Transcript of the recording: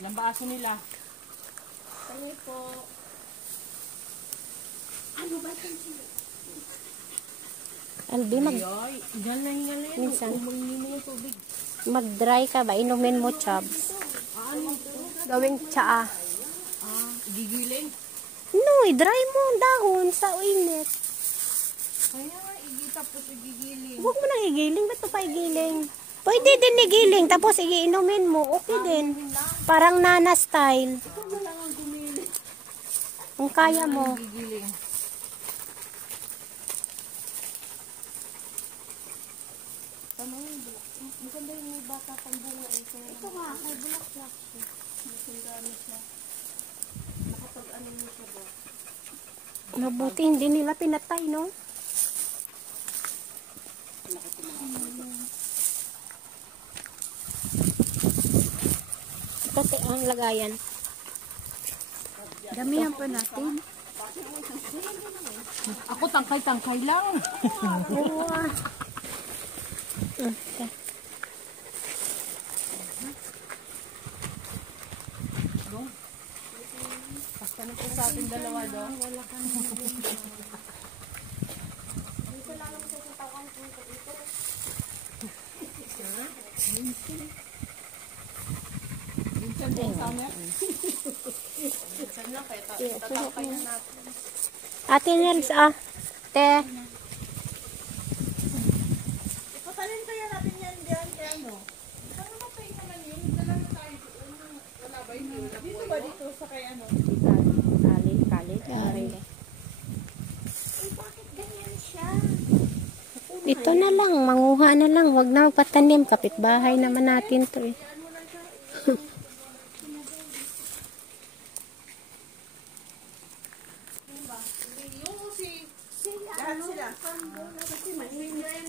Ilang baso nila? Kaya po. Ano ba ito sila? Albi, Ay, hingal na yan. minsan, Umungi mo yung tubig. mag-dry ka ba? Inumin mo, Chubs. Ano? Gawing tsaa. Gigiling. No, i-dry mo ang dahon sa init. Kaya nga, tapos igigiling. Huwag mo nang igiling. Ba't pa igiling? Pwede din igiling. Tapos iinumin mo. Okay din. Parang nana style. Kung kaya mo. Gigiling. Maganda yung may bata pang bunga eh. Ito nga, may bulaklak siya. Masundano siya. Nakapag-ano mo siya ba? Mabuti hindi nila pinatay, no? Ito ang lagayan. Damihan pa natin. Ako tangkay-tangkay lang. Oo. Okay. Basta na po sa ating dalawa doon. Wala ka naman. Dito lang naman sa tawang punto dito. Minsan din sa amin. Minsan lang kaya tatapay na natin. Ate Nels, Te. Ipatanin kaya natin yan dyan kaya ano? Saan naman tayo naman yun? Dala na tayo doon. Wala ba yun? Dito ba dito sa kay ano? Kalit. Bakit ganyan siya? Dito na lang, manguha na lang. Huwag na magpatanim. Kapitbahay naman natin to eh. Lahat sila. Kasi mahihinga yan.